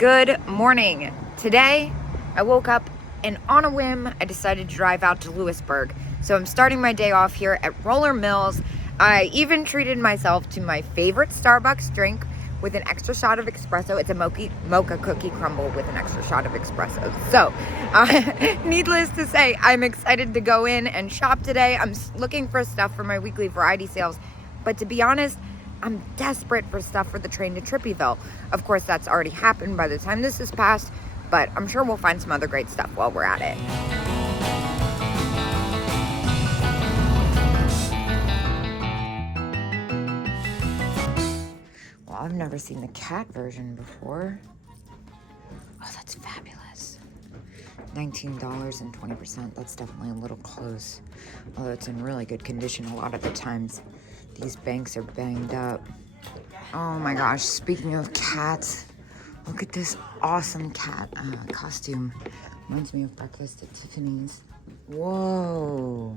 Good morning. Today, I woke up and on a whim, I decided to drive out to Lewisburg. So I'm starting my day off here at Roller Mills. I even treated myself to my favorite Starbucks drink with an extra shot of espresso. It's a mocha cookie crumble with an extra shot of espresso. So, needless to say, I'm excited to go in and shop today. I'm looking for stuff for my weekly variety sales. But to be honest, I'm desperate for stuff for the train to Trippyville. Of course, that's already happened by the time this is passed, but I'm sure we'll find some other great stuff while we're at it. Well, I've never seen the cat version before. Oh, that's fabulous. $19 and 20%. That's definitely a little close. Although it's in really good condition a lot of the times. These banks are banged up. Oh my gosh, speaking of cats, look at this awesome cat costume. Reminds me of Breakfast at Tiffany's. Whoa.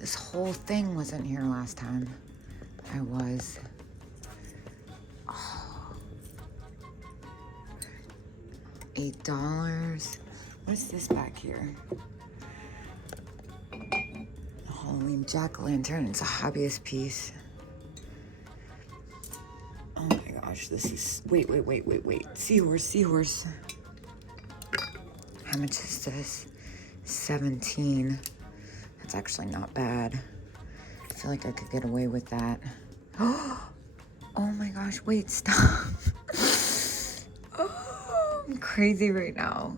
This whole thing wasn't here last time I was. Oh. $8. What's this back here? Halloween jack-o'-lantern. It's a hobbyist piece. Oh my gosh, this is... Wait. Seahorse. How much is this? 17. That's actually not bad. I feel like I could get away with that. Oh my gosh, wait, stop. Oh, I'm crazy right now.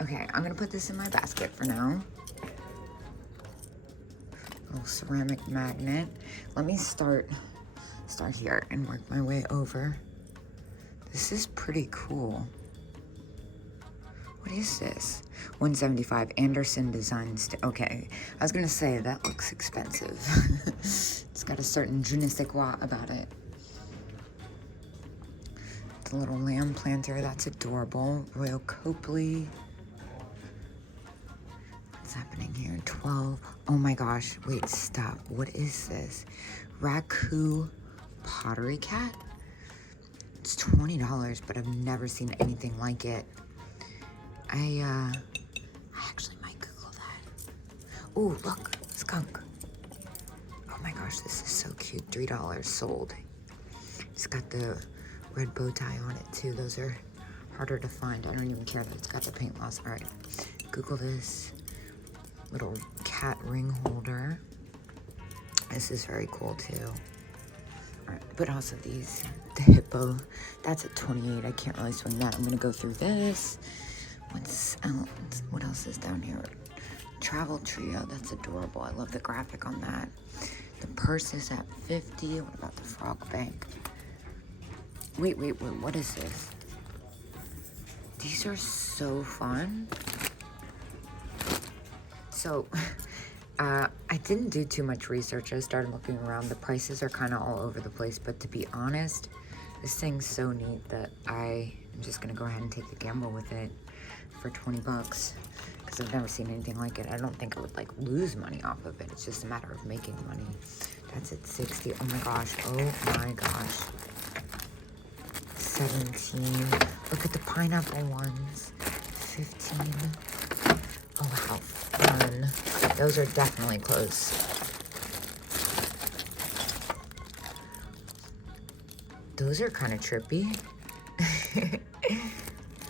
Okay, I'm gonna put this in my basket for now. Little ceramic magnet. Let me start here and work my way over. This is pretty cool. What is this? $175 Anderson Designs. Okay, I was gonna say that looks expensive. It's got a certain je ne sais quoi about it. The little lamb planter, that's adorable. Royal Copley. What's happening here? 12. Oh my gosh, wait, stop. What is this? Raku pottery cat? It's $20, but I've never seen anything like it. I actually might Google that. Oh, look, skunk. Oh my gosh, this is so cute. $3 sold. It's got the red bow tie on it too. Those are harder to find. I don't even care that it's got the paint loss. All right, Google this. Little cat ring holder. This is very cool too. All right, but also these, the hippo, that's at 28. I can't really swing that. I'm gonna go through this. What else is down here? Travel trio, that's adorable. I love the graphic on that. The purse is at 50. What about the frog bank? Wait, what is this? These are so fun. So, I didn't do too much research. I started looking around. The prices are kind of all over the place, but to be honest, this thing's so neat that I'm just gonna go ahead and take the gamble with it for 20 bucks because I've never seen anything like it. I don't think I would like lose money off of it. It's just a matter of making money. That's at 60. Oh my gosh. 17. Look at the pineapple ones. 15. Oh, how fun. Those are definitely close. Those are kind of trippy.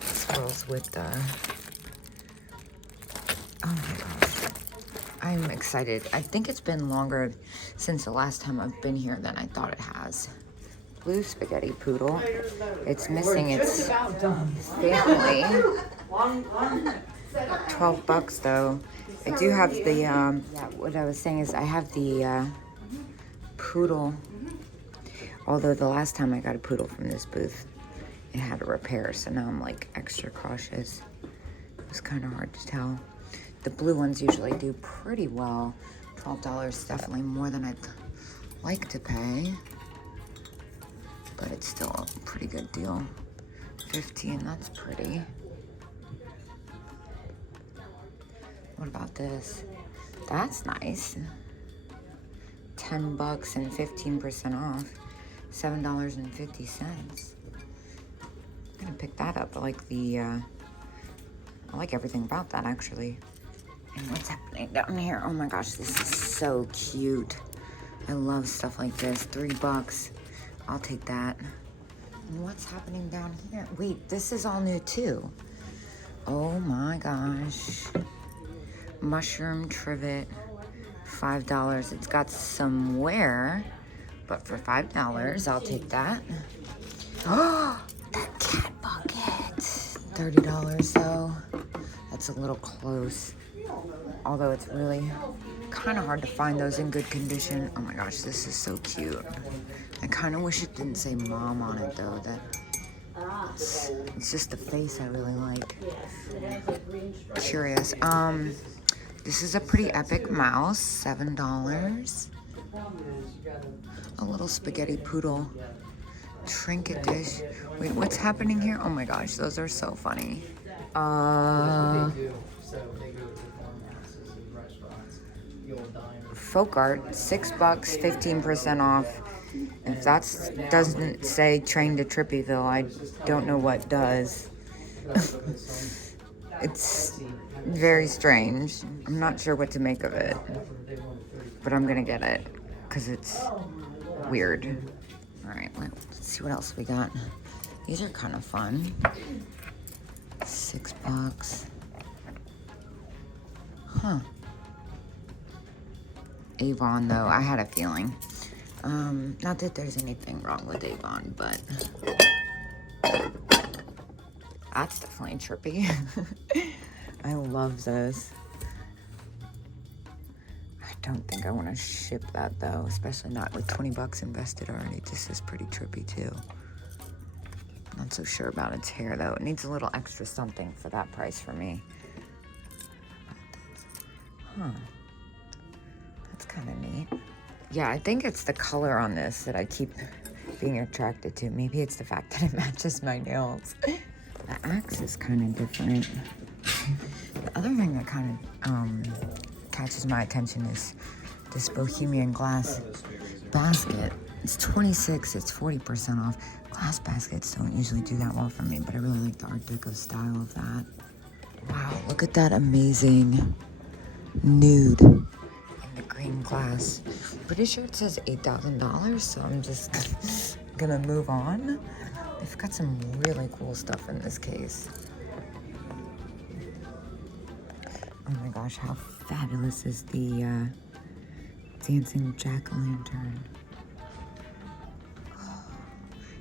Swirls with the... Oh my gosh. I'm excited. I think it's been longer since the last time I've been here than I thought it has. Blue spaghetti poodle. It's missing its family. 12 bucks though. I do have the, what I was saying is I have the poodle. Although the last time I got a poodle from this booth, it had a repair, so now I'm like extra cautious. It was kind of hard to tell. The blue ones usually do pretty well. $12 is definitely more than I'd like to pay, but it's still a pretty good deal. 15, that's pretty. What about this? That's nice. 10 bucks and 15% off. $7.50. I'm gonna gonna pick that up. I like the, I like everything about that actually. And what's happening down here? Oh my gosh, this is so cute. I love stuff like this. $3. I'll take that. And what's happening down here? Wait, this is all new too. Oh my gosh. Mushroom trivet, $5. It's got some wear, but for $5, I'll take that. Oh, that cat bucket. $30 though. That's a little close. Although it's really kind of hard to find those in good condition. Oh my gosh, this is so cute. I kind of wish it didn't say mom on it though. It's just the face I really like. Curious. This is a pretty epic mouse, $7. A little spaghetti poodle trinket dish. Wait, what's happening here? Oh my gosh, those are so funny. Folk art, $6, 15% off. If that doesn't say Train to Trippyville, I don't know what does. It's very strange. I'm not sure what to make of it, but I'm gonna get it because it's weird. All right, let's see what else we got. These are kind of fun. $6. Huh. Avon though, I had a feeling. Not that there's anything wrong with Avon, but that's definitely trippy. I love this. I don't think I want to ship that though, especially not with $20 invested already. This is pretty trippy too. Not so sure about its hair though. It needs a little extra something for that price for me. Huh. That's kind of neat. Yeah, I think it's the color on this that I keep being attracted to. Maybe it's the fact that it matches my nails. The axe is kind of different. The other thing that kind of catches my attention is this Bohemian glass basket. It's $26, it's 40% off. Glass baskets don't usually do that well for me, but I really like the Art Deco style of that. Wow, look at that amazing nude in the green glass. Pretty sure it says $8,000, so I'm just gonna move on. They've got some really cool stuff in this case. Oh my gosh, how fabulous is the dancing jack-o'-lantern.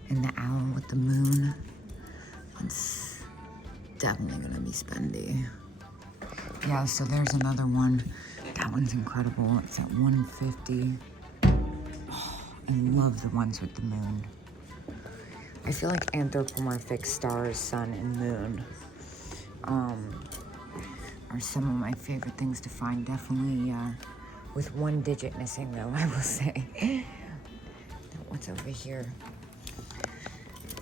And the owl with the moon. It's definitely gonna be spendy. Yeah, so there's another one. That one's incredible. It's at $150. Oh, I love the ones with the moon. I feel like anthropomorphic stars, sun, and moon are some of my favorite things to find. Definitely with one digit missing, though, I will say. What's over here?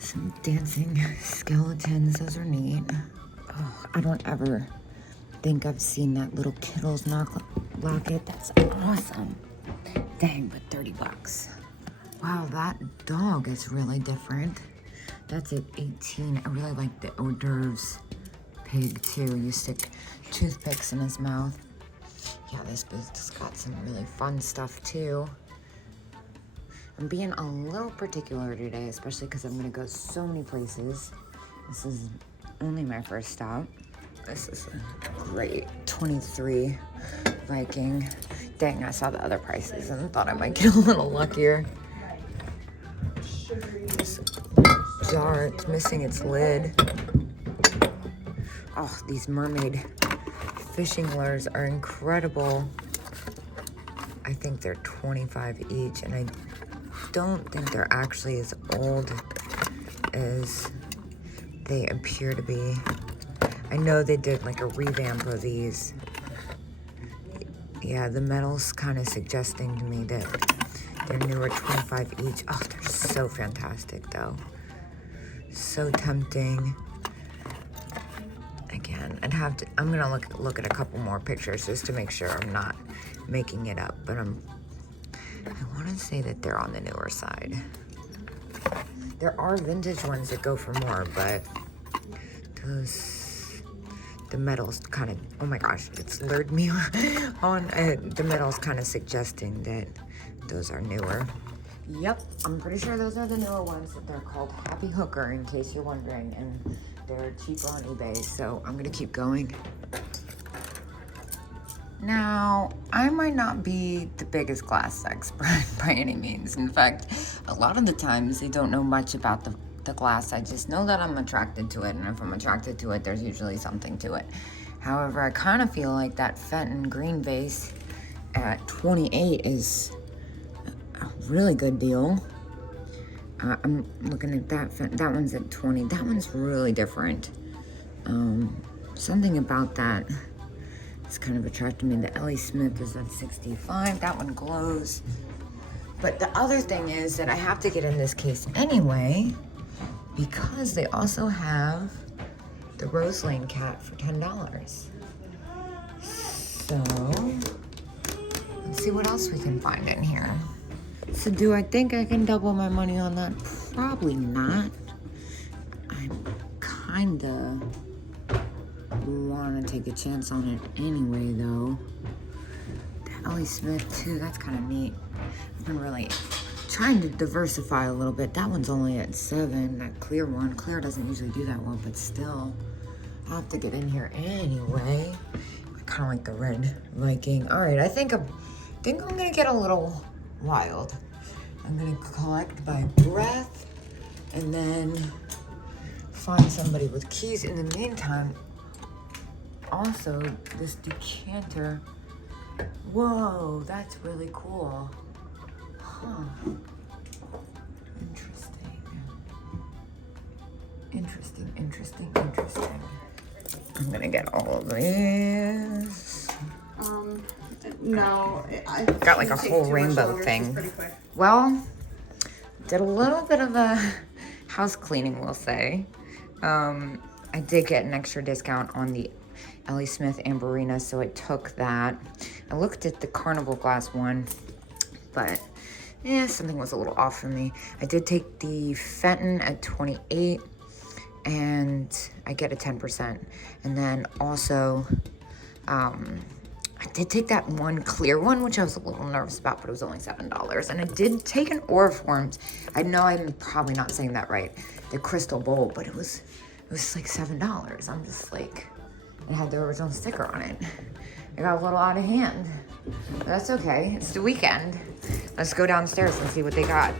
Some dancing skeletons. Those are neat. Oh, I don't ever think I've seen that little Kittles locket. That's awesome. Dang, but $30. Wow, that dog is really different. That's at $18. I really like the hors d'oeuvres pig too. You stick toothpicks in his mouth. Yeah, this business got some really fun stuff too. I'm being a little particular today, especially because I'm gonna go so many places. This is only my first stop. This is a great 23 Viking. Dang, I saw the other prices and thought I might get a little luckier. This jar, it's missing its lid. Oh, these mermaid fishing lures are incredible. I think they're $25 each, and I don't think they're actually as old as they appear to be. I know they did like a revamp of these. Yeah, the metal's kind of suggesting to me that they're newer, $25 each. Oh, they're so fantastic though. So tempting. Again, I'm gonna look at a couple more pictures just to make sure I'm not making it up, but I want to say that they're on the newer side. There are vintage ones that go for more, but the metal's kind of, oh my gosh, it's lured me on. The metal's kind of suggesting that those are newer. Yep, I'm pretty sure those are the newer ones. They're called Happy Hooker, in case you're wondering, and they're cheaper on eBay, so I'm gonna keep going. Now, I might not be the biggest glass expert by any means. In fact, a lot of the times I don't know much about the glass. I just know that I'm attracted to it, and if I'm attracted to it, there's usually something to it. However, I kind of feel like that Fenton green vase at 28 is a really good deal. I'm looking at that one's at 20. That one's really different. Something about that is kind of attracting me. The Ellie Smith is at 65. That one glows. But the other thing is that I have to get in this case anyway, because they also have the Rose Lane cat for $10. So let's see what else we can find in here. So do I think I can double my money on that? Probably not. I kinda want to take a chance on it anyway, though. The Ellie Smith too, that's kind of neat. I've been really trying to diversify a little bit. That one's only at 7, that clear one. Clear doesn't usually do that well, but still, I'll have to get in here anyway. I kind of like the red Viking. All right, I think I'm gonna get a little wild. I'm gonna collect by breath and then find somebody with keys. In the meantime, also this decanter. Whoa, that's really cool. Huh. Interesting. I'm gonna get all of this. No. I got like a whole rainbow thing. Well, did a little bit of a house cleaning, we'll say. I did get an extra discount on the Ellie Smith Amberina, so I took that. I looked at the Carnival glass one, but yeah, something was a little off for me. I did take the Fenton at 28, and I get a 10%. And then also, I did take that one clear one, which I was a little nervous about, but it was only $7. And I did take an Oriforms. I know I'm probably not saying that right, the crystal bowl, but it was like $7. I'm just like, it had the original sticker on it. It got a little out of hand, but that's okay. It's the weekend. Let's go downstairs and see what they got.